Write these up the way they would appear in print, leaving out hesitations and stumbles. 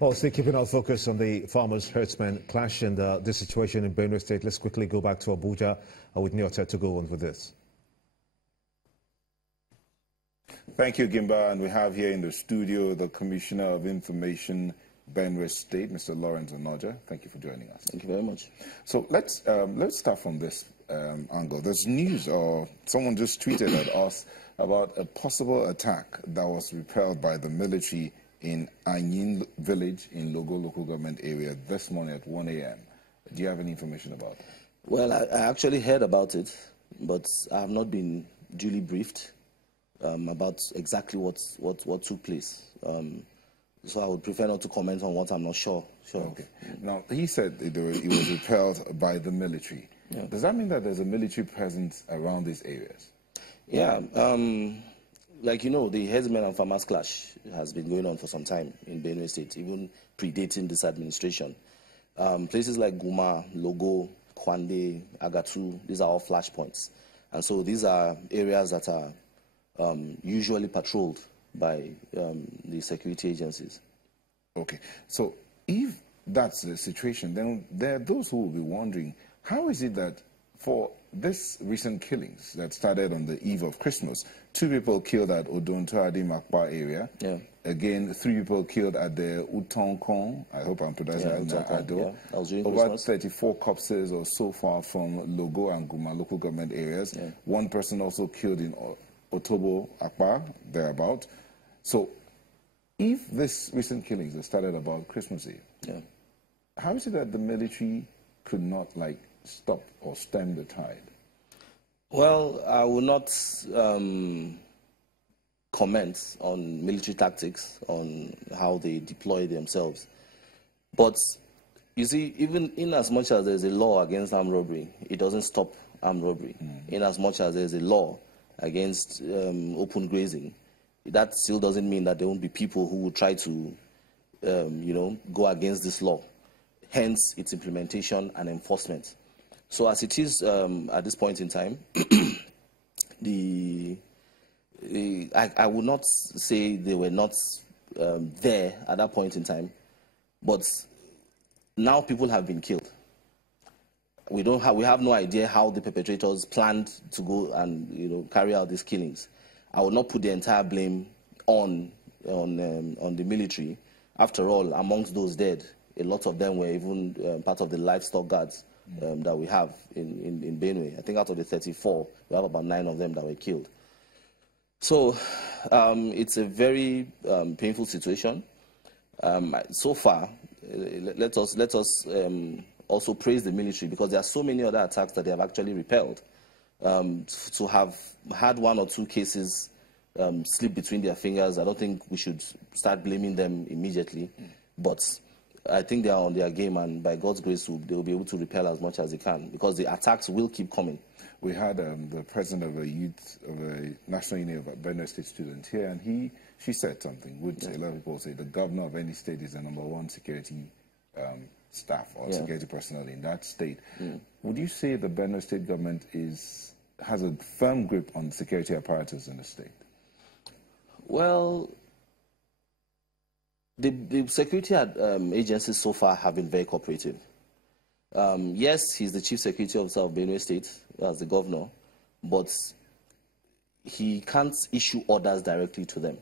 Well, still keeping our focus on the farmers-herdsmen clash and this situation in Benue State, let's quickly go back to Abuja with Nyota to go on with this. Thank you, Gimba. And we have here in the studio the Commissioner of Information, Benue State, Mr. Lawrence Onoja. Thank you for joining us. Thank you very much. So let's start from this angle. There's news, or someone just tweeted at us about a possible attack that was repelled by the military in Anyin village in Logo local government area this morning at 1 a.m. Do you have any information about it? Well, I actually heard about it, but I have not been duly briefed about exactly what took place. So I would prefer not to comment on what I'm not sure. Okay. Now, he said it was repelled by the military. Yeah. Does that mean that there's a military presence around these areas? Yeah. Like you know, the herdsmen and farmers clash has been going on for some time in Benue State, even predating this administration. Places like Guma, Logo, Kwande, Agatu, these are all flashpoints. And so these are areas that are usually patrolled by the security agencies. Okay. So if that's the situation, then there are those who will be wondering, how is it that for this recent killings that started on the eve of Christmas, 2 people killed at Odontoadi Makpa area. Yeah. Again, 3 people killed at the Utonkon. I hope I'm pronouncing that. Yeah. That was during Over Christmas. 34 corpses or so far from Logo and Guma local government areas. Yeah. 1 person also killed in Otobo Akpa, thereabout. So, if this recent killings that started about Christmas Eve, yeah, how is it that the military could not, stop or stem the tide? Well, I will not comment on military tactics, on how they deploy themselves. But, you see, even in as much as there's a law against armed robbery, it doesn't stop armed robbery. In as much as there's a law against open grazing, that still doesn't mean that there won't be people who will try to, go against this law. Hence, its implementation and enforcement. So as it is at this point in time, I would not say they were not there at that point in time, but now people have been killed. We have no idea how the perpetrators planned to go and carry out these killings. I will not put the entire blame on the military. After all, amongst those dead, a lot of them were even part of the livestock guards that we have in Benue. I think out of the 34, we have about 9 of them that were killed. So it's a very painful situation. So far, let us also praise the military, because there are so many other attacks that they have actually repelled. To have had 1 or 2 cases slip between their fingers, I don't think we should start blaming them immediately. But I think they are on their game, and by God's grace, they will be able to repel as much as they can, because the attacks will keep coming. We had the president of a National Union of Benue State students here, and she said something, which a lot of people say the governor of any state is the #1 security staff or security personnel in that state. Would you say the Benue State government has a firm grip on security apparatus in the state? Well, the security agencies so far have been very cooperative. Yes, he's the chief security officer of Benue State as the governor, but he can't issue orders directly to them.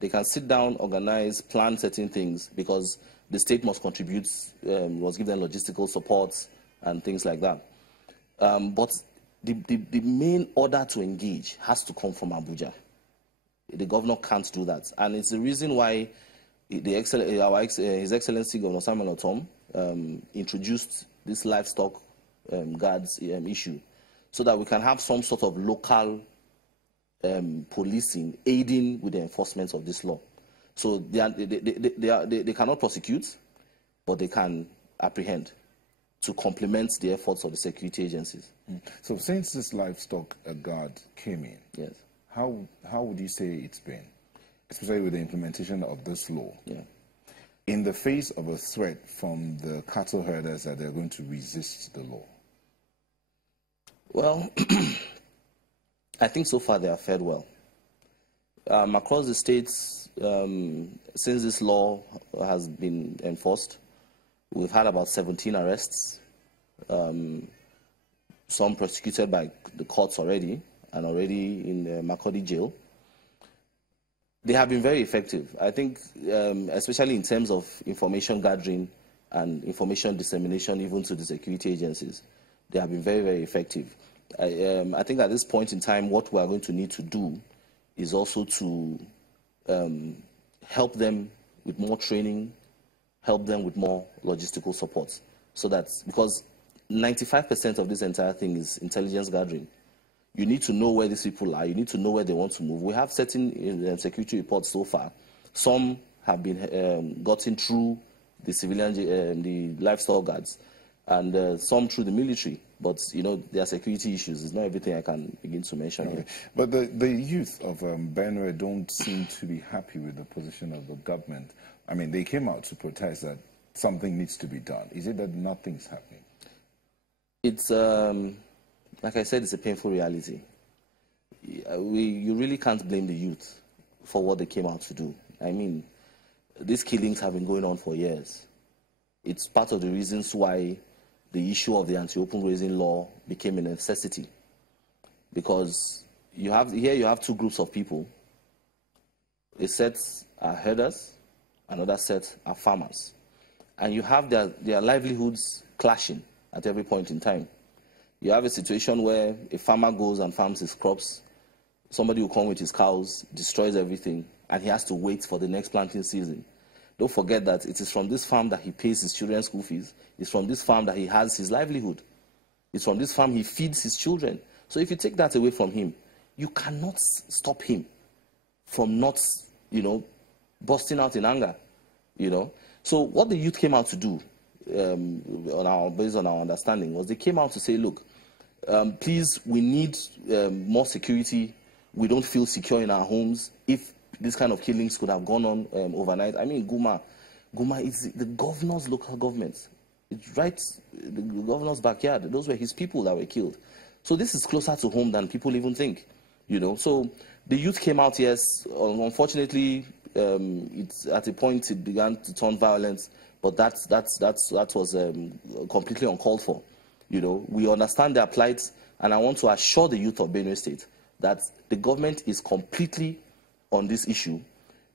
They can sit down, organize, plan certain things, because the state must contribute, must give them logistical support and things like that. But the main order to engage has to come from Abuja. The governor can't do that. And it's the reason why His Excellency Governor Samuel Otom introduced this livestock guards issue, so that we can have some sort of local policing aiding with the enforcement of this law. So they cannot prosecute, but they can apprehend to complement the efforts of the security agencies. So since this livestock guard came in, yes, how would you say it's been, especially with the implementation of this law? Yeah. In the face of a threat from the cattle herders that they're going to resist the law? Well, I think so far they have fared well. Across the states, since this law has been enforced, we've had about 17 arrests, some prosecuted by the courts already, and already in the Makurdi jail. They have been very effective. I think, especially in terms of information gathering and information dissemination, even to the security agencies, they have been very, very effective. I think at this point in time, what we are going to need to do is also to help them with more training, help them with more logistical support. So that, because 95% of this entire thing is intelligence gathering. You need to know where these people are. You need to know where they want to move. We have certain security reports so far. Some have been gotten through the civilian, the livestock guards, and some through the military. But, you know, there are security issues. It's not everything I can begin to mention here. But the youth of Benue don't seem to be happy with the position of the government. I mean, they came out to protest that something needs to be done. Is it that nothing's happening? It's, like I said, it's a painful reality. You really can't blame the youth for what they came out to do. I mean, these killings have been going on for years. It's part of the reasons why the issue of the anti-open grazing law became a necessity. Because you have two groups of people. A set are herders, another set are farmers. And you have their livelihoods clashing at every point in time. You have a situation where a farmer goes and farms his crops, somebody will come with his cows, destroys everything, and he has to wait for the next planting season. Don't forget that it is from this farm that he pays his children's school fees. It's from this farm that he has his livelihood. It's from this farm he feeds his children. So if you take that away from him, you cannot stop him from not, you know, bursting out in anger, you know. So what the youth came out to do, based on our understanding, was they came out to say, look, please, we need more security. We don't feel secure in our homes. If this kind of killings could have gone on overnight. I mean, Guma is the governor's local government. It's right, the governor's backyard. Those were his people that were killed. So this is closer to home than people even think, you know. So the youth came out, yes. Unfortunately, it's at a point it began to turn violent, but that was completely uncalled for. You know, we understand their plight, and I want to assure the youth of Benue State that the government is completely on this issue.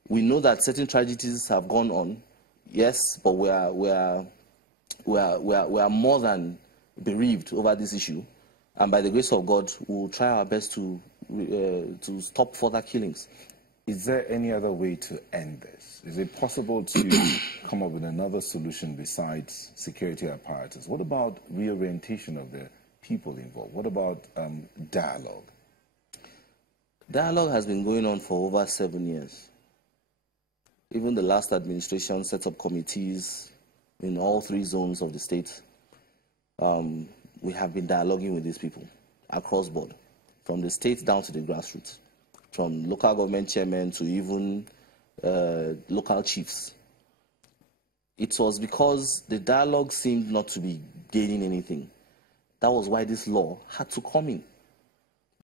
We know that certain tragedies have gone on, yes, but we are more than bereaved over this issue, and by the grace of God, we will try our best to stop further killings. Is there any other way to end this? Is it possible to come up with another solution besides security apparatus? What about reorientation of the people involved? What about dialogue? Dialogue has been going on for over 7 years. Even the last administration set up committees in all 3 zones of the state. We have been dialoguing with these people across board, from the state down to the grassroots, from local government chairmen to even local chiefs. It was because the dialogue seemed not to be gaining anything. That was why this law had to come in.